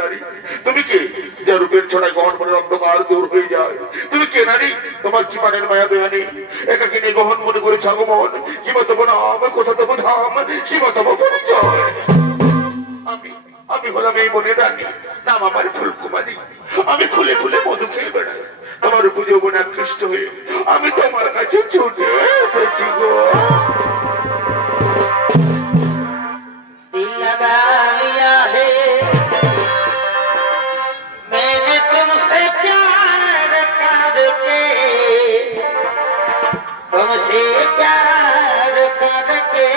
নারী, তুমি কে? রূপের ছড়ায় গহন মনের অন্ধকার দূর হয়ে যায়। তুমি কে নারী? তোমার কি মায়া দয়া নেই? গহন মনে করেছে আগমন। কি বা তোমার নাম, কোথা তোমার ধাম, কি বা তোমার পরিচয়? আমি আমি হলাম এই মনে রানী। নাম আমার ফুলকুমারী। আমি ফুলে ফুলে মধু খেয়ে বেড়াই। তোমার আকৃষ্ট হয়ে আমি তোমার কাছে ছুটে এসেছি গো। तुमसे प्यार करके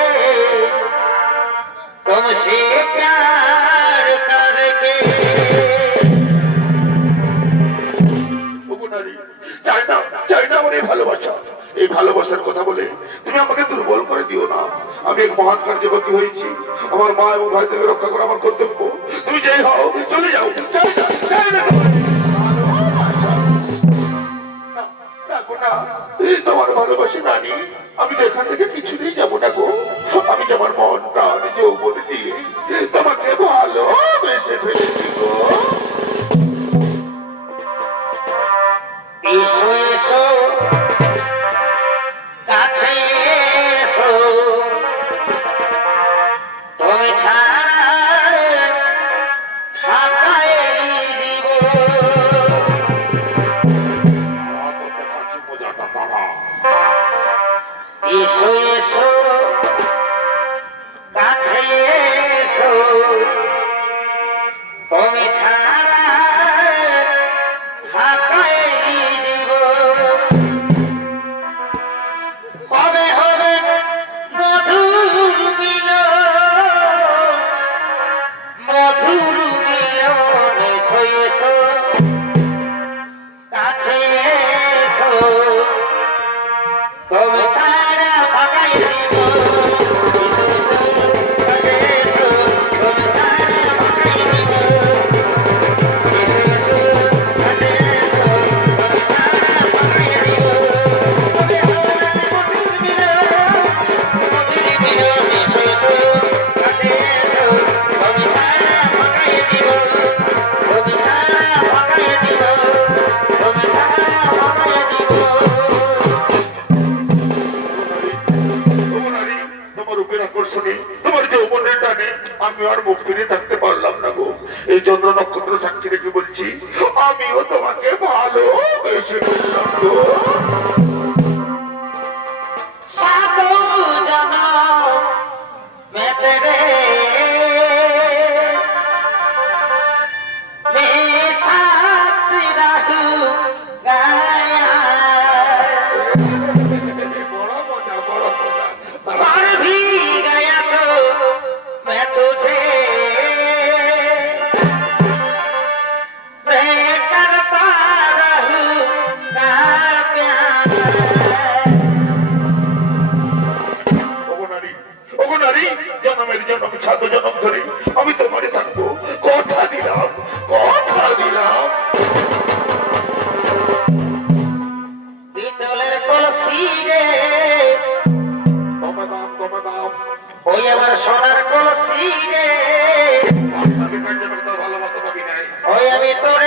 तुमसे प्यार करके ওগো নারী, চাই না চাই না আমার এই ভালোবাসা এই ভালোবাসার কথা বলে তুমি আমাকে দুর্বল করে দিও না আমি এক মহান কার্যবতী হয়েছি আমার মা এবং ভাইদেরকে রক্ষা করা আমার কর্তব্য তুমি যেই হও চলে যাও চাই না চাই না না। তোমার ভালোবাসা নানি আমি তো এখান থেকে কিছুতেই যাব না গো। আমি আমার মন, প্রাণ, যৌবন দিয়ে তোমাকে ভালোবেসে ফেলেছি। করেছি আমিও তোমাকে ভালোবেসে ফেললাম সাধু জানা ওই আমি তোরে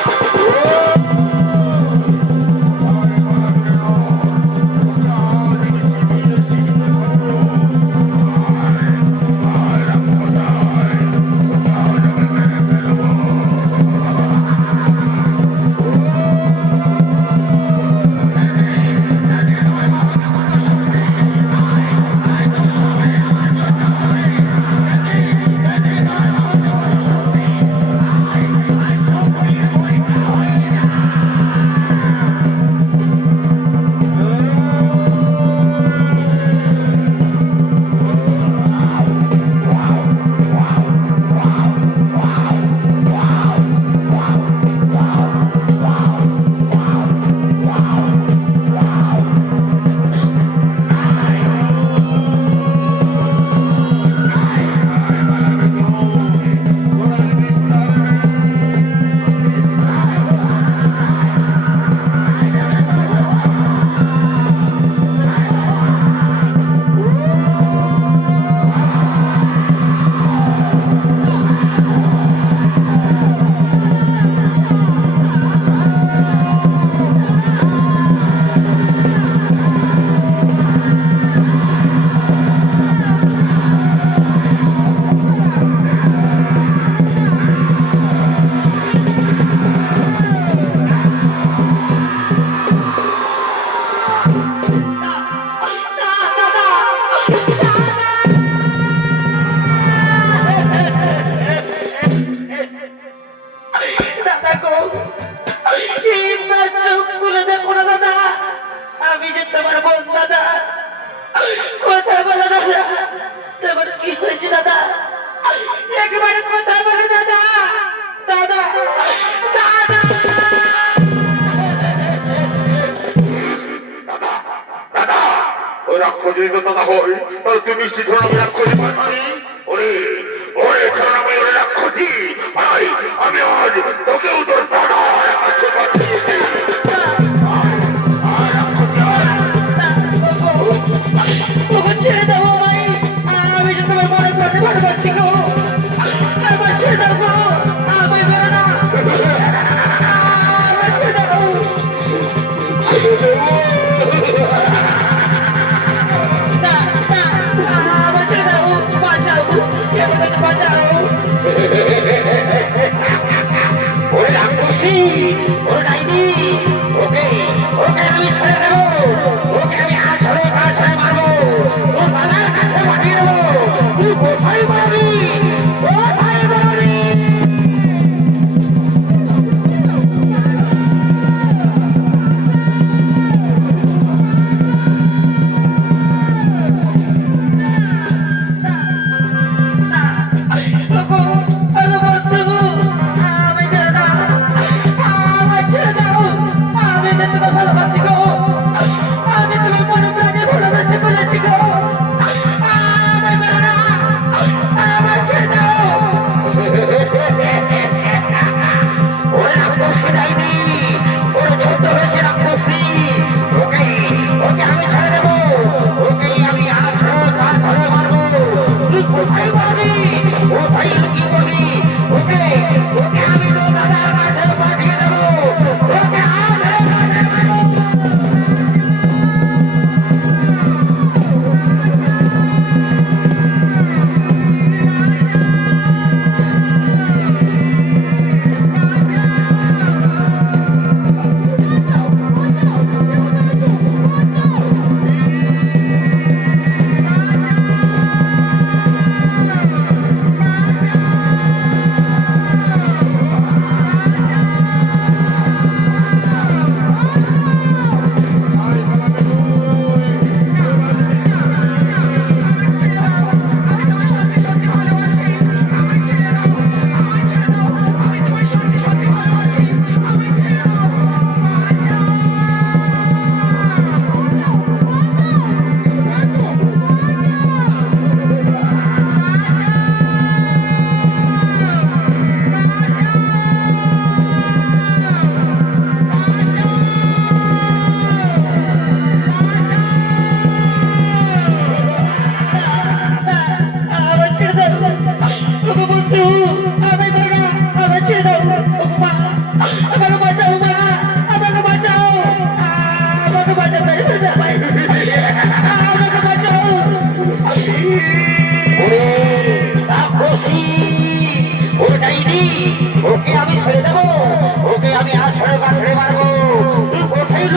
ওকেও see.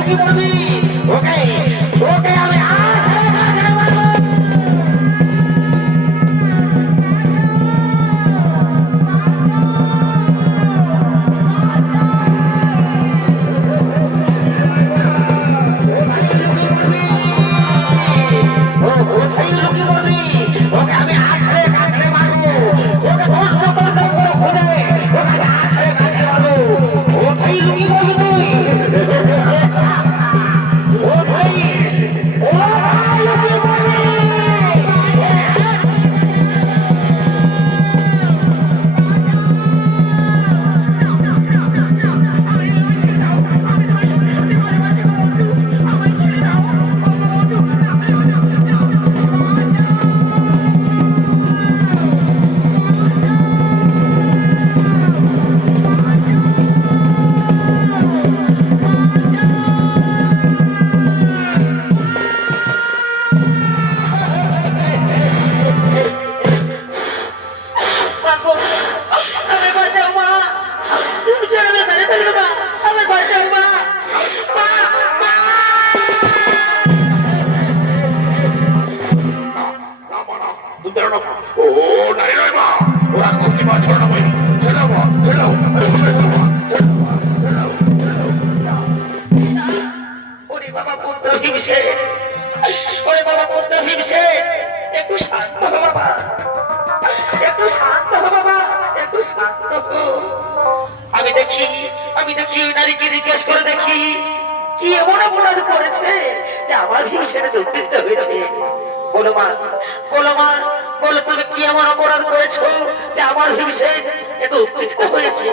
কোথায় দেখি নারীকে জিজ্ঞেস করে দেখি, কি এমন অপরাধ করেছে যে আমার হিমসের উত্তেজিত হয়েছে? বলো মা বলো মা তুমি কি এমন অপরাধ করেছ যে আমার উত্তেজিত হয়েছে?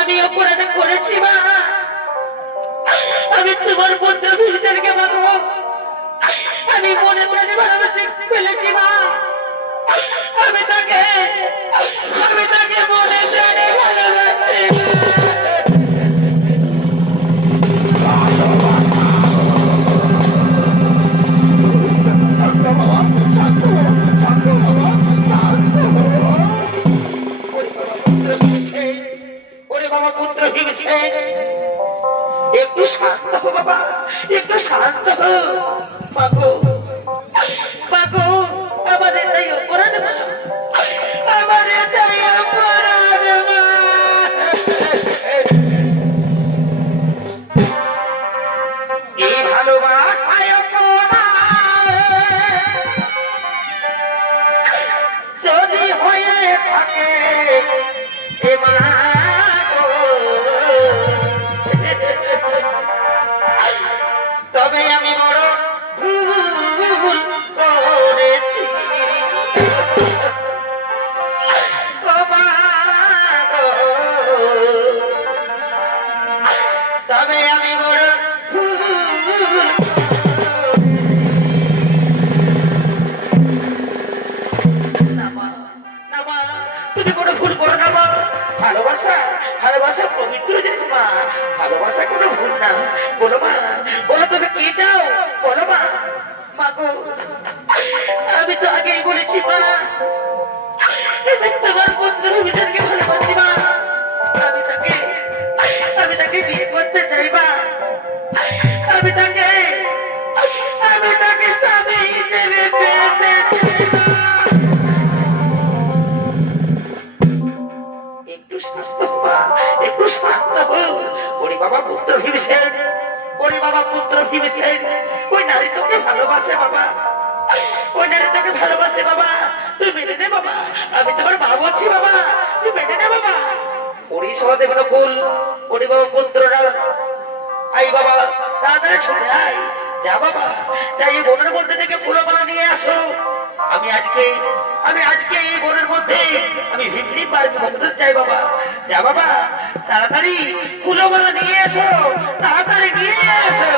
আমি অপরাধ করেছি মা। আমি তোমার পুত্র ভীষণকে মাগো আমি মনে প্রাণে ভালোবাসি ফেলেছি মা। আমি তাকে আমি তাকে একটু শান্ত বাবা, একটু শান্ত হো মাগো মাগো আমার এটাই অপরাধ ওরে বাবা, পুত্র ভীমসেন ওরে বাবা নারী তোকে ভালোবাসে, বাবা। ওই নারী তোকে ভালোবাসে, বাবা। তুই মেনে নে বাবা। আমি তোমার মা বলছি বাবা। তুই মেনে নে বাবা। ওরে সহদেব নকুল ওরে বাবা পুত্ররা আই বাবা, তাড়াতাড়ি ছুটে আয়। যা বাবা যাই এই বনের মধ্যে থেকে ফুলমালা নিয়ে আসো। আমি আজকে আমি আজকে এই বনের মধ্যে, আমি ভিতরি পারবি ভক্তদের চাই বাবা। যা বাবা, তাড়াতাড়ি ফুলমালা নিয়ে এসো, তাড়াতাড়ি নিয়ে এসো।